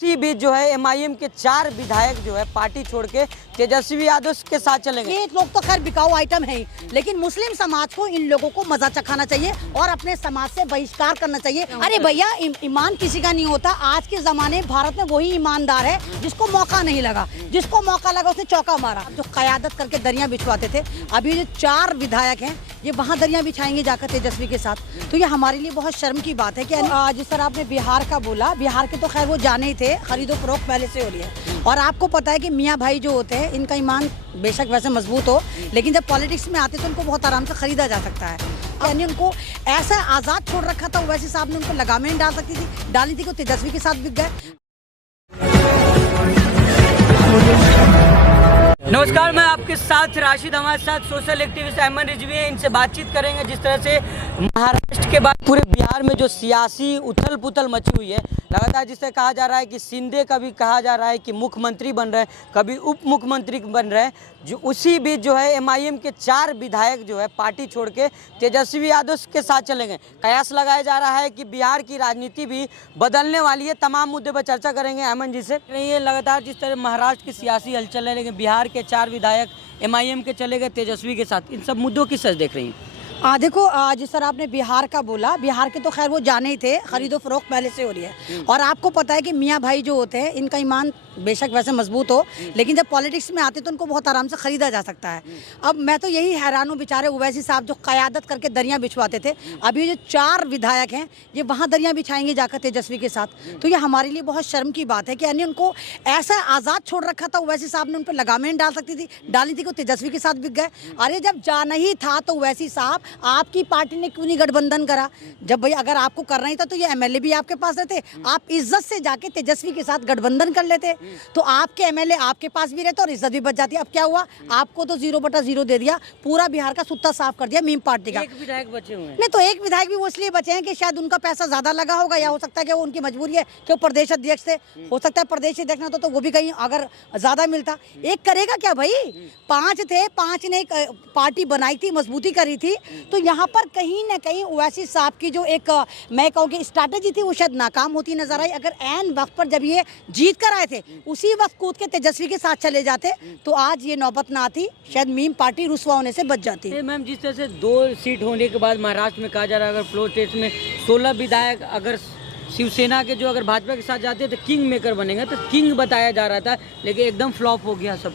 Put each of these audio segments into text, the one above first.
इसी बीच जो है एमआईएम के 4 विधायक जो है पार्टी छोड़ के तेजस्वी यादव के साथ चलेंगे। ये लोग तो खैर बिकाऊ आइटम है ही, लेकिन मुस्लिम समाज को इन लोगों को मजा चखाना चाहिए और अपने समाज से बहिष्कार करना चाहिए। अरे भैया, ईमान किसी का नहीं होता। आज के जमाने भारत में वही ईमानदार है जिसको मौका नहीं लगा, जिसको मौका लगा उसने चौका मारा। जो कयादत करके दरिया बिछवाते थे, अभी जो 4 विधायक हैं ये वहाँ दरिया बिछाएंगे जाकर तेजस्वी के साथ। तो ये हमारे लिए बहुत शर्म की बात है कि जिस तरह आपने बिहार का बोला, बिहार के तो खैर वो जाने ही थे, खरीदो फरोख्त पहले से हो रही है। और आपको पता है कि मियाँ भाई जो होते हैं इनका ईमान बेशक वैसे मजबूत हो, लेकिन जब पॉलिटिक्स में आते तो उनको बहुत आराम से खरीदा जा सकता है। यानी उनको ऐसा आज़ाद छोड़ रखा था, वैसे साहब ने उनको लगाम नहीं डाली थी कि तेजस्वी के साथ बिक गए। नमस्कार, मैं आपके साथ राशिद, हमारे साथ सोशल एक्टिविस्ट अहमद रिजवी है। इनसे बातचीत करेंगे जिस तरह से महाराष्ट्र के बाद पूरे बिहार में जो सियासी उथल पुथल मची हुई है। लगातार जिससे कहा जा रहा है कि शिंदे कभी कहा जा रहा है कि मुख्यमंत्री बन रहे हैं, कभी उप मुख्यमंत्री बन रहे हैं। जो उसी बीच जो है एमआईएम के 4 विधायक जो है पार्टी छोड़ के तेजस्वी यादव के साथ चलेंगे। कयास लगाया जा रहा है कि बिहार की राजनीति भी बदलने वाली है। तमाम मुद्दे पर चर्चा करेंगे अहमद जी से। ये लगातार जिस तरह महाराष्ट्र की सियासी हलचल है, लेकिन बिहार के 4 विधायक एमआईएम के चले गए तेजस्वी के साथ, इन सब मुद्दों की सच देख रही हैं? देखो, जिस तरह आपने बिहार का बोला, बिहार के तो खैर वो जाने ही थे, खरीदो फरोख्त पहले से हो रही है। और आपको पता है कि मियाँ भाई जो होते हैं इनका ईमान बेशक वैसे मजबूत हो, लेकिन जब पॉलिटिक्स में आते तो उनको बहुत आराम से खरीदा जा सकता है। अब मैं तो यही हैरान हूँ, बेचारे ओवैसी साहब जो कयादत करके दरिया बिछवाते थे, अभी जो 4 विधायक हैं ये वहाँ दरिया बिछाएंगे जाकर तेजस्वी के साथ। तो ये हमारे लिए बहुत शर्म की बात है कि यानी उनको ऐसा आज़ाद छोड़ रखा था, ओवैसी साहब ने उन पर लगाम नहीं डाली थी कि तेजस्वी के साथ बिक गए। अरे जब जाना ही था तो ओवैसी साहब, आपकी पार्टी ने क्यों नहीं गठबंधन करा? जब भाई अगर आपको करना ही था तो ये एमएलए भी आपके पास रहते, आप इज्जत से जाके तेजस्वी के साथ गठबंधन कर लेते, तो आपके एमएलए आपके पास भी रहते और इज्जत भी बच जाती। अब क्या हुआ, आपको तो 0/0 दे दिया, पूरा बिहार का सुत्ता साफ कर दिया मीम पार्टी का। एक विधायक बचे हुए हैं। नहीं तो एक विधायक भी वो इसलिए बचे हैं कि शायद उनका पैसा ज्यादा लगा होगा, या हो सकता है कि वो उनकी मजबूरी है कि वो प्रदेश अध्यक्ष थे। हो सकता है प्रदेश अध्यक्ष ना तो वो भी कहीं अगर ज्यादा मिलता। एक करेगा क्या भाई, 5 थे, 5 ने पार्टी बनाई थी, मजबूती करी थी। तो यहाँ पर कहीं ना कहीं ओवैसी साहब की जो एक मैं कहूँ कि स्ट्रैटेजी थी वो शायद नाकाम होती नजर आई। अगर ऐन वक्त पर जब ये जीत कर आए थे उसी वक्त कूद के तेजस्वी के साथ चले जाते तो आज ये नौबत ना आती, शायद मीम पार्टी रुसवा होने से बच जाती। मैम, जिस तरह से 2 सीट होने के बाद महाराष्ट्र में कहा जा रहा है अगर फ्लोर टेस्ट में 16 विधायक अगर शिवसेना के जो अगर भाजपा के साथ जाते तो किंग मेकर बनेंगे, तो किंग बताया जा रहा था, लेकिन एकदम फ्लॉप हो गया सब।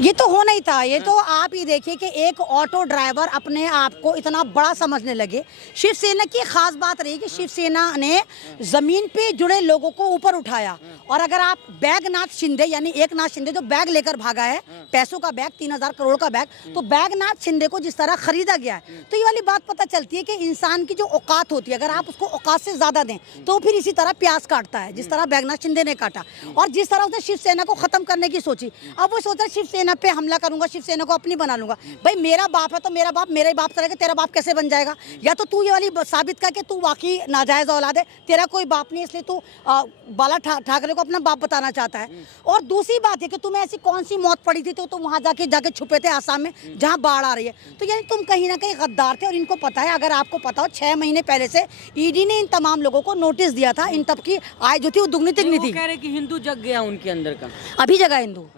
ये तो होना ही था। ये तो आप ही देखिए कि एक ऑटो ड्राइवर अपने आप को इतना बड़ा समझने लगे। शिवसेना की खास बात रही कि शिवसेना ने जमीन पे जुड़े लोगों को ऊपर उठाया। और अगर आप बैगनाथ शिंदे यानी एकनाथ शिंदे जो बैग लेकर भागा है, पैसों का बैग, 3000 करोड़ का बैग, तो बैगनाथ शिंदे को जिस तरह खरीदा गया है, तो ये वाली बात पता चलती है कि इंसान की जो औकात होती है, अगर आप उसको औकात से ज्यादा दें तो फिर इसी तरह प्याज काटता है, जिस तरह बैगनाथ शिंदे ने काटा। और जिस तरह उसने शिवसेना को खत्म करने की सोची, अब वो सोचा शिवसेना पे हमला करूंगा, शिवसेना को अपनी बना लूंगा। भाई मेरा बाप है तो मेरा बाप मेरा ही बाप करेगा, तेरा बाप कैसे बन जाएगा? या तो तू ये वाली साबित कर कि तू वाकई नाजायज औलाद है, तेरा कोई बाप नहीं, इसलिए तू बाला ठाकरे को अपना बाप बताना चाहता है। और दूसरी बात है कि तुम्हें ऐसी कौन सी मौत पड़ी थी तो तुम वहां जाके छुपे थे आसाम में जहां बाढ़ आ रही है। तो यानी तुम कहीं ना कहीं गद्दार थे और इनको पता है। अगर आपको पता हो 6 महीने पहले से ईडी ने इन तमाम लोगों को नोटिस दिया था, इन तब की आय जो थी वो दुगनी तिगनी थी। कह रहे कि हिंदू जग गया उनके अंदर का। अभी जगह हिंदू,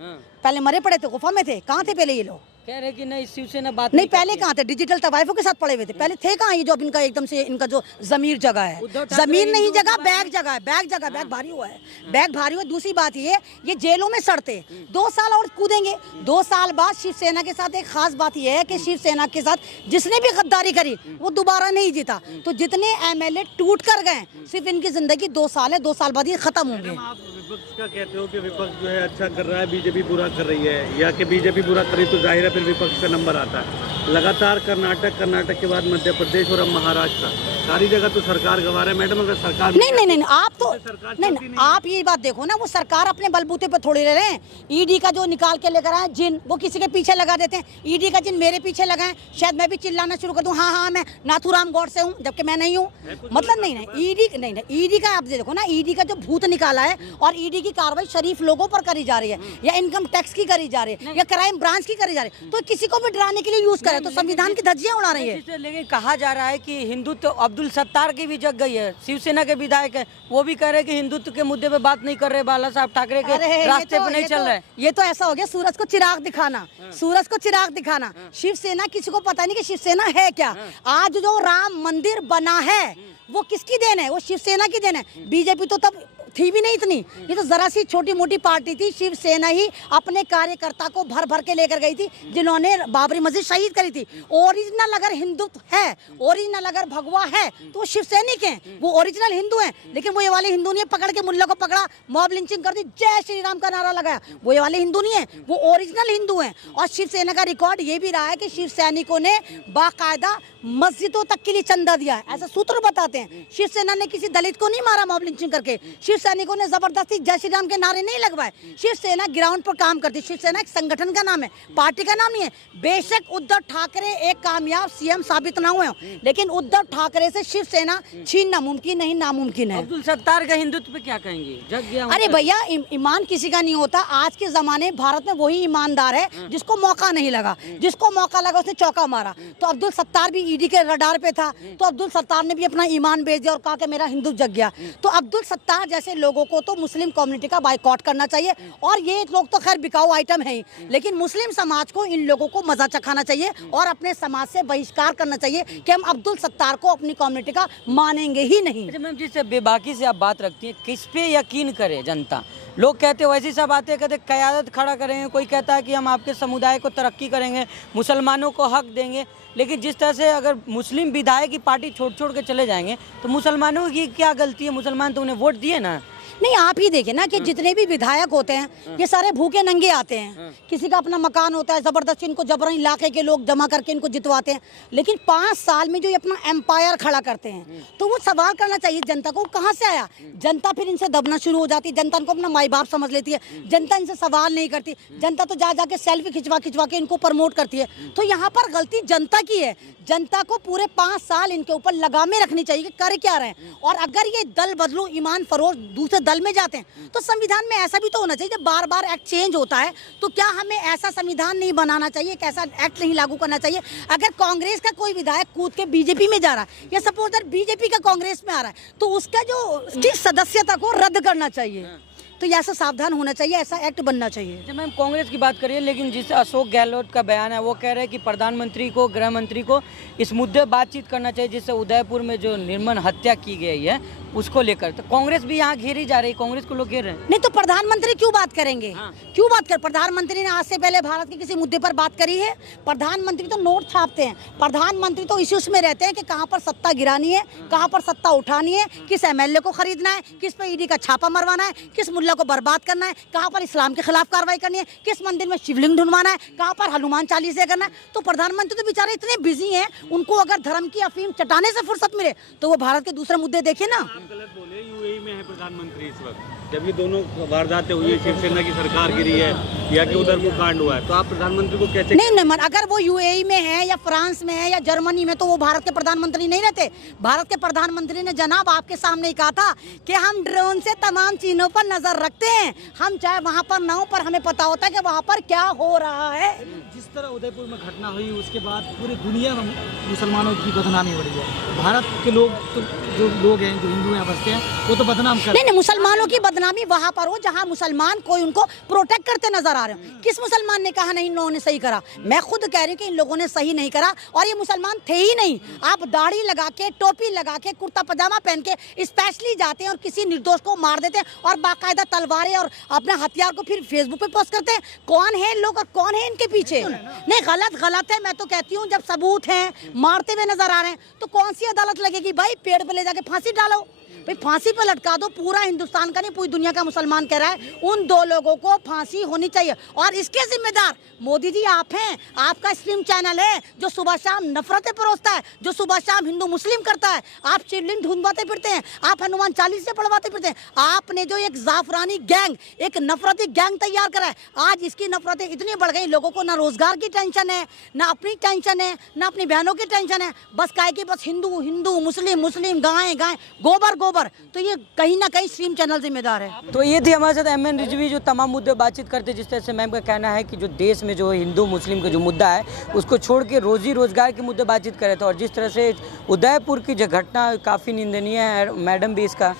पहले मरे पड़े थे, गुफा में थे, कहाँ थे पहले ये लोग? कह रहे कि नहीं शिवसेना बात नहीं, पहले कहाँ थे? डिजिटल तवाइफों के साथ पड़े हुए थे, पहले थे कहाँ? ये जो अब इनका एकदम से इनका जो जमीर जगह है, जमीन नहीं जगह, बैग जगह है, बैग भारी हुआ है, बैग भारी हुआ। दूसरी बात ये जेलों में सड़ते 2 साल और कूदेंगे। 2 साल बाद शिवसेना के साथ एक खास बात यह है कि शिवसेना के साथ जिसने भी गद्दारी करी वो दोबारा नहीं जीता। तो जितने एमएलए टूट कर गए, सिर्फ इनकी जिंदगी 2 साल है, 2 साल बाद ये खत्म होंगे। विपक्ष का कहते हो कि विपक्ष जो है अच्छा कर रहा है, बीजेपी बुरा कर रही है, या कि बीजेपी बुरा करी तो जाहिर है फिर विपक्ष का नंबर आता है। लगातार कर्नाटक के बाद मध्य प्रदेश और अब महाराष्ट्र, सारी जगह तो सरकार गंवा रहा है। मैडम अगर सरकार नहीं, आप तो नहीं, आप ये बात देखो ना, वो सरकार अपने बलबूते पे थोड़ी ले रहे हैं। ईडी का जो निकाल के लेकर आए जिन, वो किसी के पीछे लगा देते हैं। ईडी का जिन मेरे पीछे लगाए, शायद मैं भी चिल्लाना शुरू कर दूं, हाँ मैं नाथूराम गौड से हूँ, जबकि मैं नहीं हूँ। मतलब नहीं, ईडी का आप देखो ना, ईडी का जो भूत निकाला है और ईडी की कार्रवाई शरीफ लोगों पर करी जा रही है या इनकम टैक्स की करी जा रही है या क्राइम ब्रांच की करी जा रही है, तो किसी को भी डराने के लिए यूज करे तो संविधान की धज्जियां उड़ा रही है। लेकिन कहा जा रहा है कि हिंदुत्व अब्दुल सत्तार की भी जग गई है, शिवसेना के विधायक है, वो भी कह रहे हैं कि हिंदुत्व के मुद्दे पे बात नहीं कर रहे, बाला साहब ठाकरे के रास्ते पे नहीं चल रहे। ये तो ऐसा हो गया सूरज को चिराग दिखाना, सूरज को चिराग दिखाना। शिवसेना किसी को पता नहीं कि शिवसेना है क्या। आज जो राम मंदिर बना है वो किसकी देन है? वो शिवसेना की देन है। बीजेपी तो तब थी भी नहीं इतनी, ये तो जरा सी छोटी मोटी पार्टी थी। शिवसेना ही अपने कार्यकर्ता को भर भर के लेकर गई थी, जिन्होंने बाबरी मस्जिद शहीद करी थी। ओरिजिनल अगर हिंदुत्व है, ओरिजिनल अगर भगवा है तो वो शिव सैनिक हैं, वो ओरिजिनल हिंदू हैं। लेकिन वो ये वाले हिंदू नहीं है, पकड़ के मुल्ला को पकड़ा, मॉब लिंचिंग कर दी, जय श्री राम का नारा लगाया। वो ये वाले हिंदू नहीं है, वो ओरिजिनल हिंदू हैं। और शिवसेना का रिकॉर्ड ये भी रहा है कि शिव सैनिकों ने बाकायदा मस्जिदों तक के लिए चंदा दिया है, ऐसा सूत्र बताते हैं। शिवसेना ने किसी दलित को नहीं मारा मॉब लिंचिंग करके, शिव सैनिकों ने जबरदस्ती जय श्री राम के नारे नहीं लगवाए। शिवसेना ग्राउंड पर काम करती है। शिवसेना एक संगठन का नाम है, पार्टी का नाम नहीं है। बेशक उद्धव ठाकरे एक कामयाब सीएम साबित ना हुए, लेकिन उद्धव ठाकरे से शिवसेना छीनना मुमकिन नहीं, नामुमकिन है। अब्दुल सत्तार का हिंदुत्व पे क्या कहेंगे? जग गया। अरे भैया, ईमान किसी का नहीं होता। आज के जमाने भारत में वही ईमानदार है जिसको मौका नहीं लगा, जिसको मौका लगा उसने चौका मारा। तो अब्दुल सत्तार भी ईडी के रडार पे था, तो अब्दुल सत्तार ने भी अपना ईमान बेच दिया और कहा कि मेरा हिंदू जग गया। तो अब्दुल सत्तार जैसे लोगों को तो मुस्लिम कम्युनिटी का बाइकॉट करना चाहिए। और ये लोग तो खैर बिकाऊ आइटम है ही, लेकिन मुस्लिम समाज को इन लोगों को मजा चखाना चाहिए और अपने समाज से बहिष्कार करना चाहिए कि हम अब्दुल सत्तार को अपनी कम्युनिटी का मानेंगे ही नहीं। अच्छा मैम, जिससे बेबाकी से आप बात रखती हैं, किस पे यकीन करे जनता? लोग कहते हैं वैसी सब आते हैं, कहते क़यादत खड़ा करेंगे, कोई कहता है कि हम आपके समुदाय को तरक्की करेंगे, मुसलमानों को हक देंगे। लेकिन जिस तरह से अगर मुस्लिम विधायक की पार्टी छोड़ के चले जाएंगे तो मुसलमानों की क्या गलती है? मुसलमान तो उन्हें वोट दिए ना। नहीं, आप ही देखिए ना कि जितने भी विधायक होते हैं ये सारे भूखे नंगे आते हैं। किसी का अपना मकान होता है, जबरदस्ती इनको जबरन इलाके के लोग जमा करके इनको जितवाते हैं। लेकिन 5 साल में जो ये अपना एम्पायर खड़ा करते हैं, तो वो सवाल करना चाहिए जनता को, कहाँ से आया? जनता फिर इनसे दबना शुरू हो जाती है, जनता इनको अपना माई बाप समझ लेती है, जनता इनसे सवाल नहीं करती, जनता तो जा के सेल्फी खिंचवा के इनको प्रमोट करती है। तो यहाँ पर गलती जनता की है। जनता को पूरे 5 साल इनके ऊपर लगामें रखनी चाहिए कि कर क्या रहे हैं। और अगर ये दल बदलू ईमान फरोश दूसरे दल में जाते हैं तो संविधान में ऐसा भी तो होना चाहिए। जब बार बार एक्ट चेंज होता है तो क्या हमें ऐसा संविधान नहीं बनाना चाहिए, कैसा एक्ट नहीं लागू करना चाहिए? अगर कांग्रेस का कोई विधायक कूद के बीजेपी में जा रहा है या सपोज दैट बीजेपी का कांग्रेस में आ रहा है, तो उसका जो उसकी सदस्यता को रद्द करना चाहिए। तो ऐसा सावधान होना चाहिए, ऐसा एक्ट बनना चाहिए। जब मैम कांग्रेस की बात करिए, लेकिन जिस अशोक गहलोत का बयान है वो कह रहे हैं कि प्रधानमंत्री को, गृह मंत्री को इस मुद्दे बातचीत करना चाहिए जिससे उदयपुर में जो निर्मम हत्या की गई है उसको लेकर। तो कांग्रेस भी यहाँ घेरी जा रही है, कांग्रेस को लोग घेर रहे हैं। नहीं तो प्रधानमंत्री क्यों बात करेंगे? क्यों बात कर? प्रधानमंत्री ने आज से पहले भारत के किसी मुद्दे पर बात करी है? प्रधानमंत्री तो नोट छापते हैं, प्रधानमंत्री तो इश्यूज में रहते हैं कि कहाँ पर सत्ता गिरानी है, कहाँ पर सत्ता उठानी है, किस एमएलए को खरीदना है, किस पे ईडी का छापा मरवाना है, किस मुल्ला को बर्बाद करना है, कहाँ पर इस्लाम के खिलाफ कार्रवाई करनी है, किस मंदिर में शिवलिंग ढूंढवाना है, कहाँ पर हनुमान चालीसा करना है। तो प्रधानमंत्री तो बेचारे इतने बिजी हैं, उनको अगर धर्म की अफीम चटाने से फुर्सत मिले तो वो भारत के दूसरे मुद्दे देखे ना। गलत बोले, यूएई में है प्रधानमंत्री इस वक्त, जब ये दोनों वारदातें हुई है, शिवसेना की सरकार गिरी है या कि उधर वो कांड हुआ है, तो आप प्रधानमंत्री को कैसे? नहीं, अगर वो यूएई में है या फ्रांस में है या जर्मनी में तो वो भारत के प्रधानमंत्री नहीं रहते। भारत के प्रधानमंत्री ने जनाब आपके सामने ही कहा था कि हम ड्रोन से तमाम चीजों पर नजर रखते हैं, हम चाहे वहाँ पर ना हो पर हमें पता होता है कि वहाँ पर क्या हो रहा है। जिस तरह उदयपुर में घटना हुई उसके बाद पूरी दुनिया में मुसलमानों की बदनामी हो रही है। भारत के लोग तो जो लोग हैं, जो हिंदू यहाँ बसते हैं, वो तो बदनाम कर नहीं, मुसलमानों की बदनामी वहाँ पर हो जहाँ मुसलमान कोई उनको प्रोटेक्ट करते नजर आ रहे हो। किस मुसलमान ने कहा नहीं इन लोगों ने सही करा? मैं खुद कह रही हूँ कि इन लोगों ने सही नहीं करा और ये मुसलमान थे ही नहीं। आप दाढ़ी लगा के, टोपी लगा के, कुर्ता पजामा पहन के स्पेशली जाते हैं और किसी निर्दोष को मार देते हैं और बाकायदा तलवारें और अपने हथियार को फिर फेसबुक पे पोस्ट करते हैं। कौन है लोग और कौन है इनके पीछे? नहीं, गलत है। मैं तो कहती हूँ जब सबूत हैं, मारते हुए नजर आ रहे हैं तो कौन सी अदालत लगेगी? भाई पेड़ पे ले जाके फांसी डालो, भाई फांसी पे लटका दो। पूरा हिंदुस्तान का नहीं, पूरी दुनिया का मुसलमान कह रहा है उन 2 लोगों को फांसी होनी चाहिए। और इसके जिम्मेदार मोदी जी आप हैं। आपका स्ट्रीम चैनल है जो सुबह शाम नफरतें परोसता है, जो सुबह शाम हिंदू मुस्लिम करता है। आप शिवलिंग ढूंढवाते फिरते हैं, आप हनुमान चालीसा पढ़वाते फिरते हैं। आपने जो एक जाफरानी गैंग, एक नफरती गैंग तैयार करा है, आज इसकी नफरतें इतनी बढ़ गई, लोगों को ना रोजगार की टेंशन है, ना अपनी टेंशन है, ना अपनी बहनों की टेंशन है। बस काय की बस हिंदू हिंदू, मुस्लिम मुस्लिम, गाय गाय, गोबर गोबर। ऊपर, तो ये कहीं ना कहीं स्ट्रीम चैनल जिम्मेदार है। तो ये थी हमारे साथ एमएन रिजवी, जो तमाम मुद्दे बातचीत करते, जिस तरह से मैम का कहना है कि जो देश में जो हिंदू मुस्लिम का जो मुद्दा है उसको छोड़ के रोजी रोजगार के मुद्दे बातचीत कर रहे थे। और जिस तरह से उदयपुर की जो घटना काफ़ी निंदनीय है, मैडम भी इसका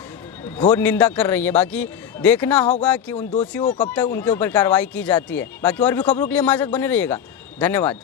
घोर निंदा कर रही है। बाकी देखना होगा कि उन दोषियों को कब तक उनके ऊपर कार्रवाई की जाती है। बाकी और भी खबरों के लिए हमारे साथ बने रहिएगा। धन्यवाद।